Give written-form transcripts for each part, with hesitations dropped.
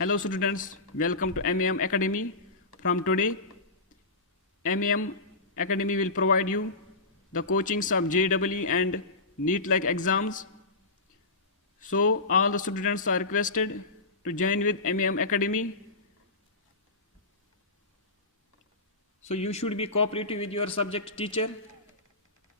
Hello students, welcome to MEM Academy. From today, MEM Academy will provide you the coachings of JEE and NEET-like exams. So all the students are requested to join with MEM Academy. So you should be cooperative with your subject teacher.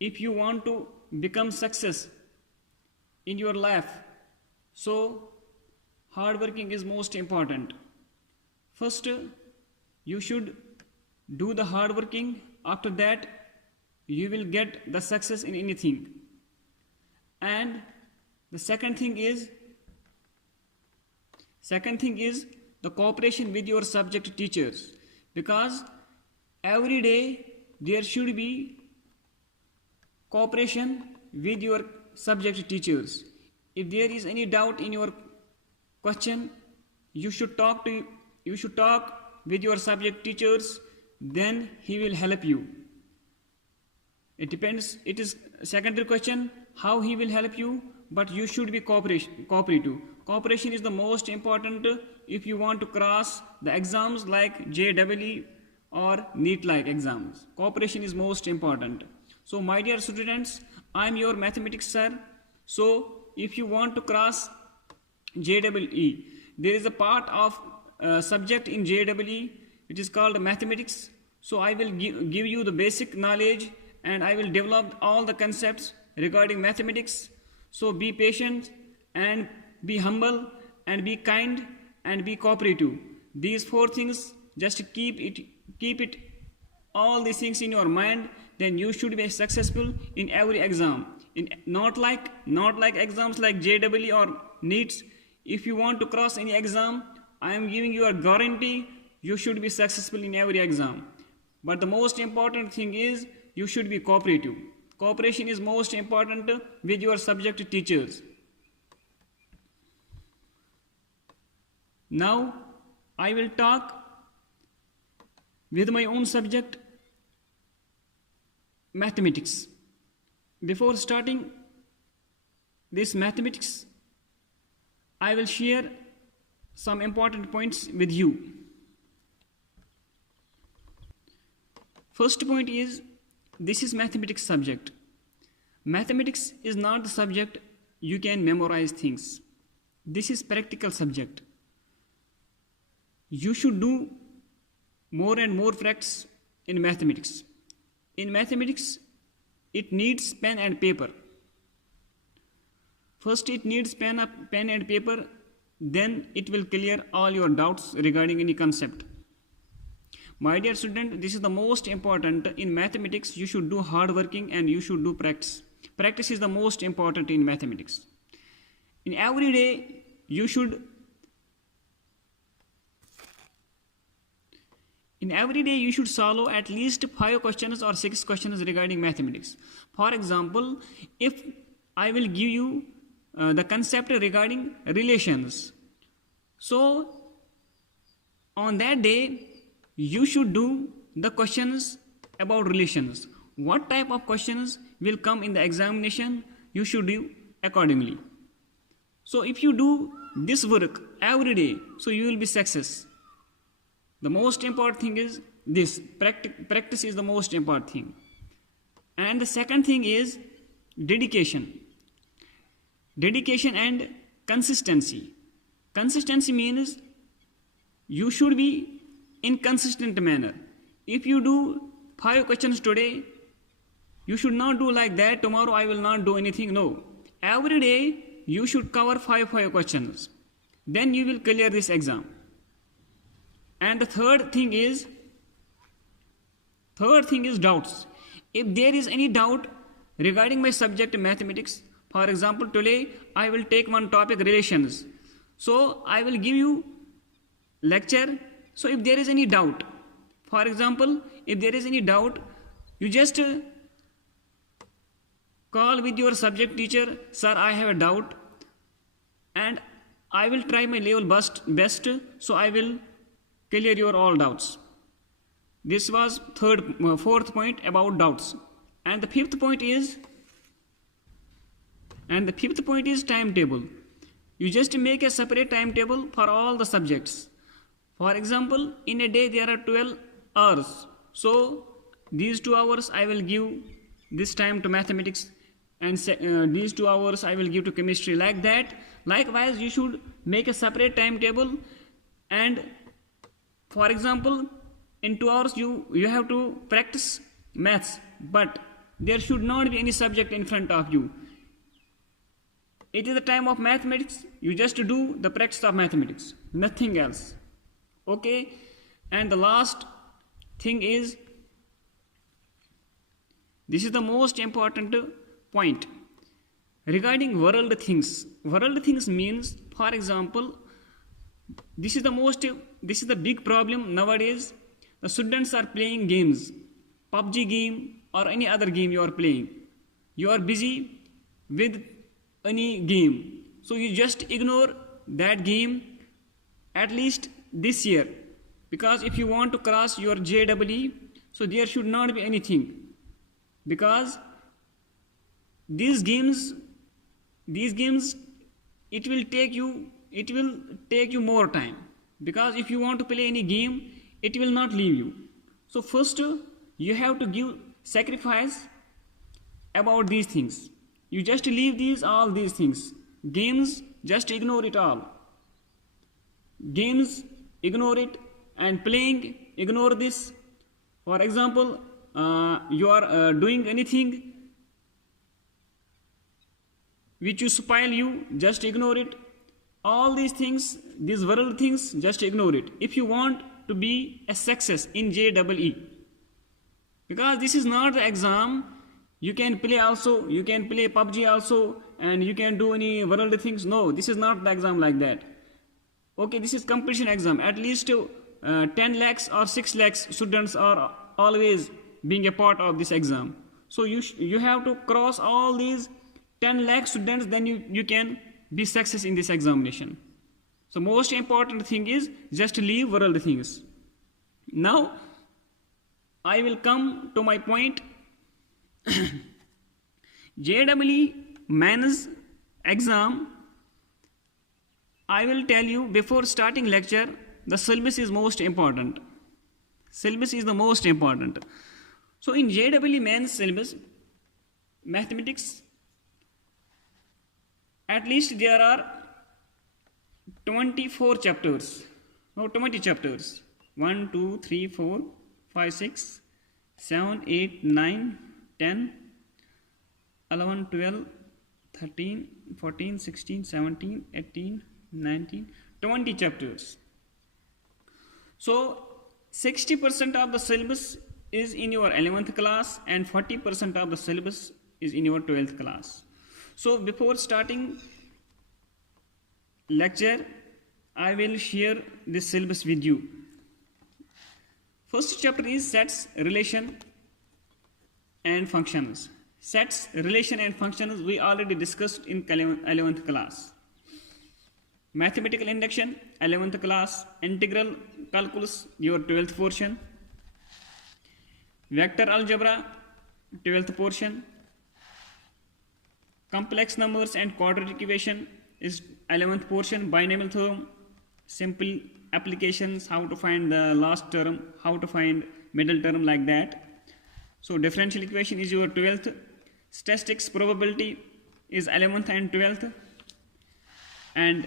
If you want to become success in your life, so hard working is most important. First, you should do the hard working. After that, you will get the success in anything. And the second thing is the cooperation with your subject teachers, because every day there should be cooperation with your subject teachers. If there is any doubt in your question, you should talk with your subject teachers, then he will help you. It depends, it is a secondary question how he will help you, but you should be cooperative. Cooperation is the most important if you want to cross the exams like JEE or NEET-like exams. Cooperation is most important. So my dear students, I am your mathematics sir. So if you want to cross JEE, there is a part of subject in JEE, it is called mathematics. So I will give you the basic knowledge and I will develop all the concepts regarding mathematics. So be patient and be humble and be kind and be cooperative. These four things, just keep it all these things in your mind, then you should be successful in every exam. Not like exams like JEE or NEETs. If you want to cross any exam, I am giving you a guarantee you should be successful in every exam. But the most important thing is you should be cooperative. Cooperation is most important with your subject teachers. Now I will talk with my own subject, mathematics. Before starting this mathematics, I will share some important points with you. First point is, this is mathematics subject. Mathematics is not the subject you can memorize things. This is practical subject. You should do more and more practice in mathematics. In mathematics, it needs pen and paper. First it needs pen and paper, then it will clear all your doubts regarding any concept. My dear student, this is the most important. In mathematics, you should do hard working and you should do practice. Practice is the most important in mathematics. In every day, you should solve at least 5 questions or 6 questions regarding mathematics. For example, if I will give you the concept regarding relations, so on that day you should do the questions about relations. What type of questions will come in the examination, you should do accordingly. So if you do this work every day, so you will be success. The most important thing is this, practice is the most important thing. And the second thing is dedication. Dedication and consistency. Consistency means you should be in consistent manner. If you do 5 questions today, you should not do like that, tomorrow I will not do anything. No. Every day you should cover 5 questions. Then you will clear this exam. And the third thing is doubts. If there is any doubt regarding my subject mathematics, for example, today I will take one topic, relations. So I will give you lecture. So if there is any doubt, for example, if there is any doubt, you just call with your subject teacher, sir, I have a doubt and I will try my level best, so I will clear your all doubts. This was fourth point about doubts. And the fifth point is timetable. you just make a separate timetable for all the subjects. For example, in a day there are 12 hours, so these 2 hours I will give this time to mathematics, and these 2 hours I will give to chemistry, like that. Likewise, you should make a separate timetable, and for example, in 2 hours you have to practice maths, but there should not be any subject in front of you. It is the time of mathematics, you just do the practice of mathematics, nothing else. Okay, and the last thing is, this is the most important point regarding world things. World things means, for example, this is the big problem nowadays. The students are playing games, PUBG game or any other game you are playing. You are busy with any game, so you just ignore that game at least this year, because if you want to cross your JEE, so there should not be anything, because these games it will take you more time, because if you want to play any game, it will not leave you. So first you have to give sacrifice about these things. You just leave all these things. Games, just ignore it all. Games, ignore it, and playing, ignore this. For example, you are doing anything which you spoil you, just ignore it. All these things, these world things, just ignore it if you want to be a success in JEE, because this is not the exam. You can play also, you can play PUBG also, and you can do any world things. No, this is not the exam like that. Okay, this is competition exam. At least 10 lakhs or 6 lakhs students are always being a part of this exam. So you have to cross all these 10 lakh students, then you can be success in this examination. So most important thing is just leave world things. Now I will come to my point. JEE mains exam, I will tell you before starting lecture, the syllabus is most important. Syllabus is the most important. So in JEE mains syllabus, mathematics, at least there are 24 chapters. No, 20 chapters. 1, 2, 3, 4, 5, 6, 7, 8, 9, 10, 11, 12, 13, 14, 16, 17, 18, 19, 20 chapters. So 60% of the syllabus is in your 11th class and 40% of the syllabus is in your 12th class. So before starting lecture, I will share this syllabus with you. First chapter is sets, relation and functions. Sets, relation and functions we already discussed in 11th class. Mathematical induction, 11th class. Integral calculus, your 12th portion. Vector algebra, 12th portion. Complex numbers and quadratic equation is 11th portion. Binomial theorem, simple applications, how to find the last term, how to find middle term, like that. So differential equation is your 12th. Statistics, probability is 11th and 12th. And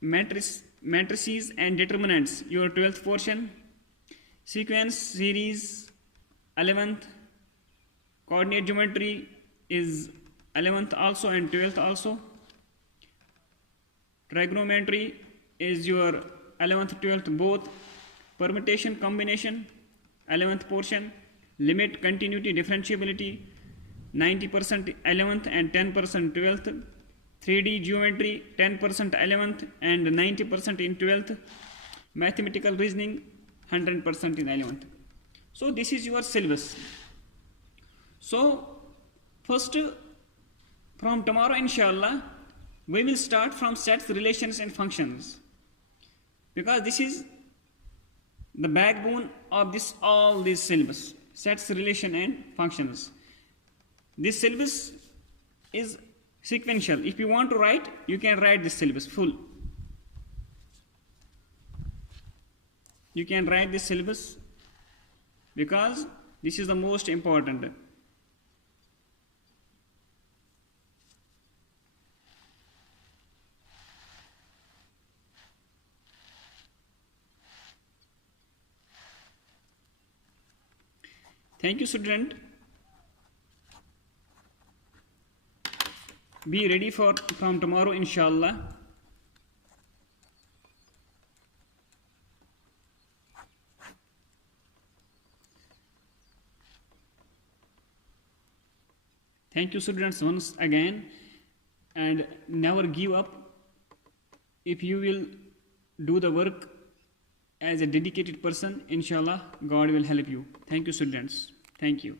matrices and determinants, your 12th portion. Sequence, series, 11th. Coordinate geometry is 11th also and 12th also. Trigonometry is your 11th, 12th both. Permutation, combination, 11th portion. Limit, continuity, differentiability, 90% 11th and 10% 12th. 3D geometry, 10% 11th and 90% in 12th. Mathematical reasoning, 100% in 11th. So this is your syllabus. So first, from tomorrow inshallah, we will start from sets, relations and functions, because this is the backbone of all this syllabus. Sets, relation and functions. This syllabus is sequential. If you want to write, you can write this syllabus full. You can write this syllabus because this is the most important. Thank you, student. Be ready from tomorrow, inshallah. Thank you, students, once again, and never give up. If you will do the work as a dedicated person, inshallah, God will help you. Thank you, students. Thank you.